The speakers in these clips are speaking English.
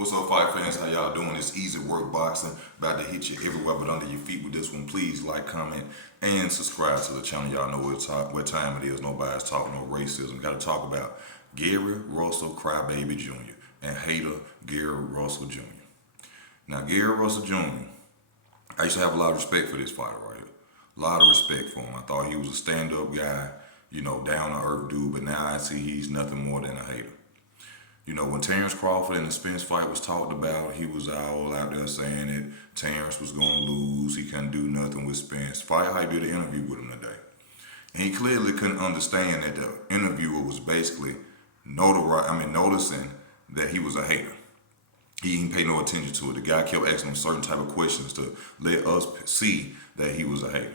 What's up, fight fans? How y'all doing? It's Easy Work Boxing. About to hit you everywhere but under your feet with this one. Please like, comment, and subscribe to the channel. Y'all know what time it is. Nobody's talking no racism. Got to talk about Gary Russell Crybaby Jr. and hater Gary Russell Jr. Now, Gary Russell Jr., I used to have a lot of respect for this fighter right here. A lot of respect for him. I thought he was a stand-up guy, down-to-earth dude, but now I see he's nothing more than a hater. When Terence Crawford and the Spence fight was talked about, he was all out there saying that Terence was going to lose. He couldn't do nothing with Spence. Fight Hype did an interview with him today. And he clearly couldn't understand that the interviewer was basically noticing that he was a hater. He didn't pay no attention to it. The guy kept asking him certain type of questions to let us see that he was a hater.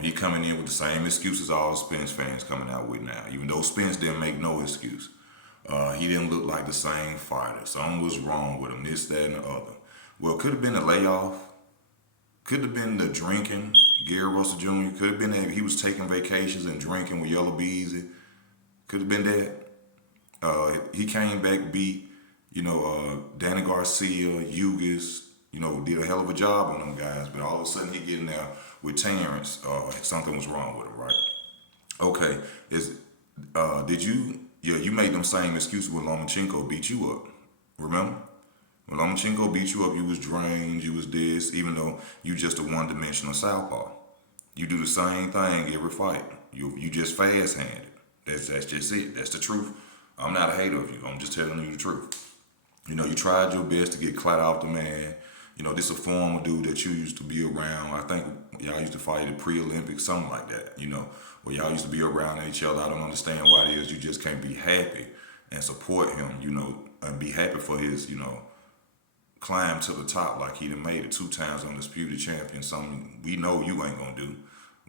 He coming in with the same excuses all the Spence fans coming out with now. Even though Spence didn't make no excuse. He didn't look like the same fighter. Something was wrong with him, this, that, and the other. Well, could have been a layoff. Could have been the drinking, Gary Russell Jr. Could have been that he was taking vacations and drinking with Yellow Beezy. Could have been that. He came back, beat, Danny Garcia, Hughes, did a hell of a job on them guys. But all of a sudden he get in there with Terrence. Something was wrong with him, right? Okay, you made them same excuses when Lomachenko beat you up. Remember? When Lomachenko beat you up, you was drained, you was this, even though you just a one-dimensional southpaw. You do the same thing every fight. You just fast-handed. That's just it. That's the truth. I'm not a hater of you. I'm just telling you the truth. You tried your best to get clout off the man. This a former dude that you used to be around. I think y'all used to fight at pre-Olympics, something like that, where y'all used to be around each other. I don't understand why it is you just can't be happy and support him, and be happy for his, climb to the top like he done made it 2 times undisputed champion. Something we know you ain't gonna do.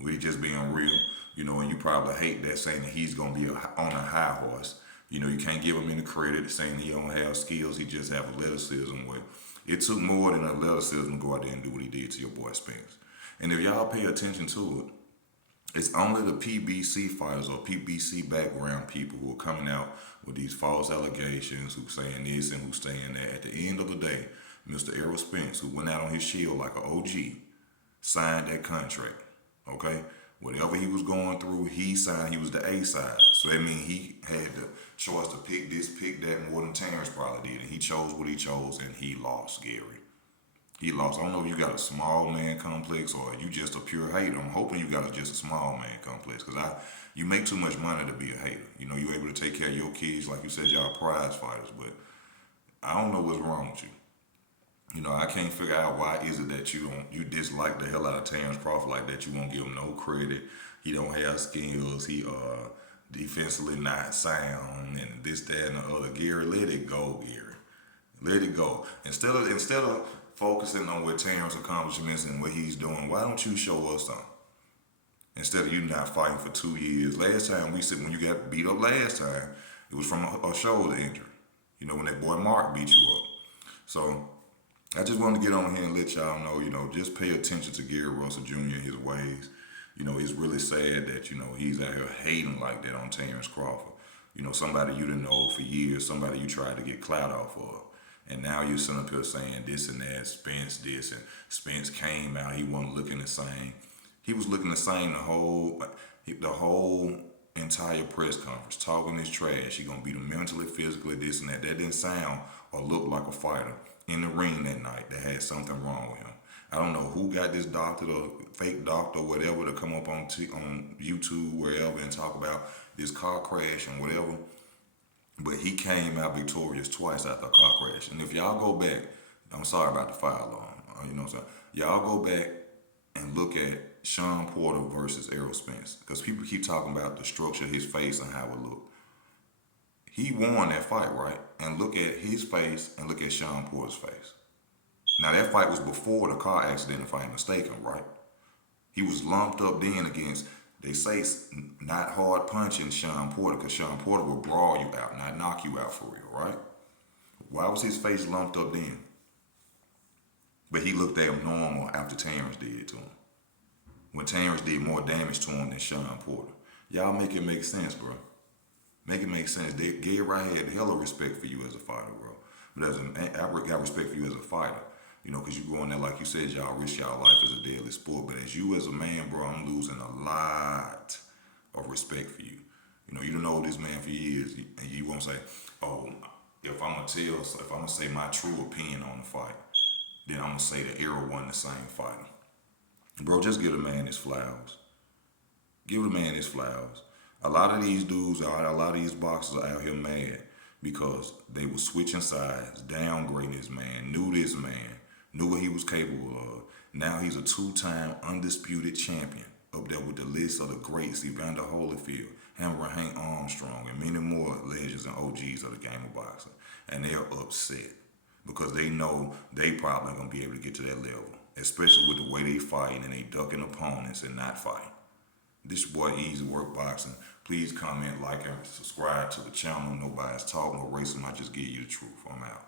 We just being real, and you probably hate that saying that he's gonna be on a high horse. You can't give him any credit saying he don't have skills, he just have athleticism. Well, it took more than athleticism to go out there and do what he did to your boy Spence. And if y'all pay attention to it, it's only the PBC fighters or PBC background people who are coming out with these false allegations, who saying this and who saying that. At the end of the day, Mr. Errol Spence, who went out on his shield like an OG, signed that contract, okay? Whatever he was going through, he signed. He was the A side. So that means he had the choice to pick this, pick that more than Terrence probably did. And he chose what he chose, and he lost, Gary. He lost. I don't know if you got a small man complex or you just a pure hater. I'm hoping you got just a small man complex, because you make too much money to be a hater. You're able to take care of your kids. Like you said, y'all prize fighters, but I don't know what's wrong with you. I can't figure out why is it that you dislike the hell out of Terence Crawford like that. You won't give him no credit. He don't have skills. He defensively not sound and this, that, and the other. Gary, let it go, Gary. Let it go. Instead of focusing on what Terrence's accomplishments and what he's doing, why don't you show us something? Instead of you not fighting for 2 years. Last time when you got beat up last time, it was from a shoulder injury. When that boy Mark beat you up. So I just wanted to get on here and let y'all know, just pay attention to Gary Russell Jr. and his ways. It's really sad that, he's out here hating like that on Terence Crawford. Somebody you didn't know for years, somebody you tried to get clout off of. And now you're sitting up here saying this and that, Spence this, and Spence came out, he wasn't looking the same. He was looking the same the whole entire press conference, talking this trash. He gonna beat him mentally, physically, this and that. That didn't sound or look like a fighter in the ring that night that had something wrong with him. I don't know who got this doctor, or fake doctor, or whatever, to come up on YouTube, wherever, and talk about this car crash and whatever. But he came out victorious twice after a car crash. And if y'all go back, I'm sorry about the fire alarm, y'all go back and look at Sean Porter versus Errol Spence, because people keep talking about the structure of his face and how it looked. He won that fight, right? And look at his face and look at Sean Porter's face. Now, that fight was before the car accident, if I ain't mistaken, right? He was lumped up then against, they say, not hard punching Sean Porter, because Sean Porter will brawl you out, not knock you out for real, right? Why was his face lumped up then? But he looked abnormal after Terrence did it to him. When Terrence did more damage to him than Sean Porter. Y'all make it make sense, bro. Make it make sense. Gary right had hella respect for you as a fighter, bro. But I got respect for you as a fighter. You know, because you go in there, like you said, y'all risk y'all life as a deadly sport. But as you as a man, bro, I'm losing a lot of respect for you. You know, you don't know this man for years, and you won't say, oh, if I'm gonna say my true opinion on the fight, then I'm gonna say the era wasn't the same fighter. Bro, just give the man his flowers. Give the man his flowers. A lot of these dudes a lot of these boxers are out here mad because they were switching sides, downgrading this man, knew what he was capable of. Now he's a two-time undisputed champion up there with the list of the greats, Evander Holyfield, Hammer Hank Armstrong, and many more legends and OGs of the game of boxing. And they're upset because they know they probably ain't gonna be able to get to that level, especially with the way they fighting and they ducking opponents and not fighting. This your boy Easy Work Boxing. Please comment, like, and subscribe to the channel. Nobody's talking or racing. I just give you the truth. I'm out.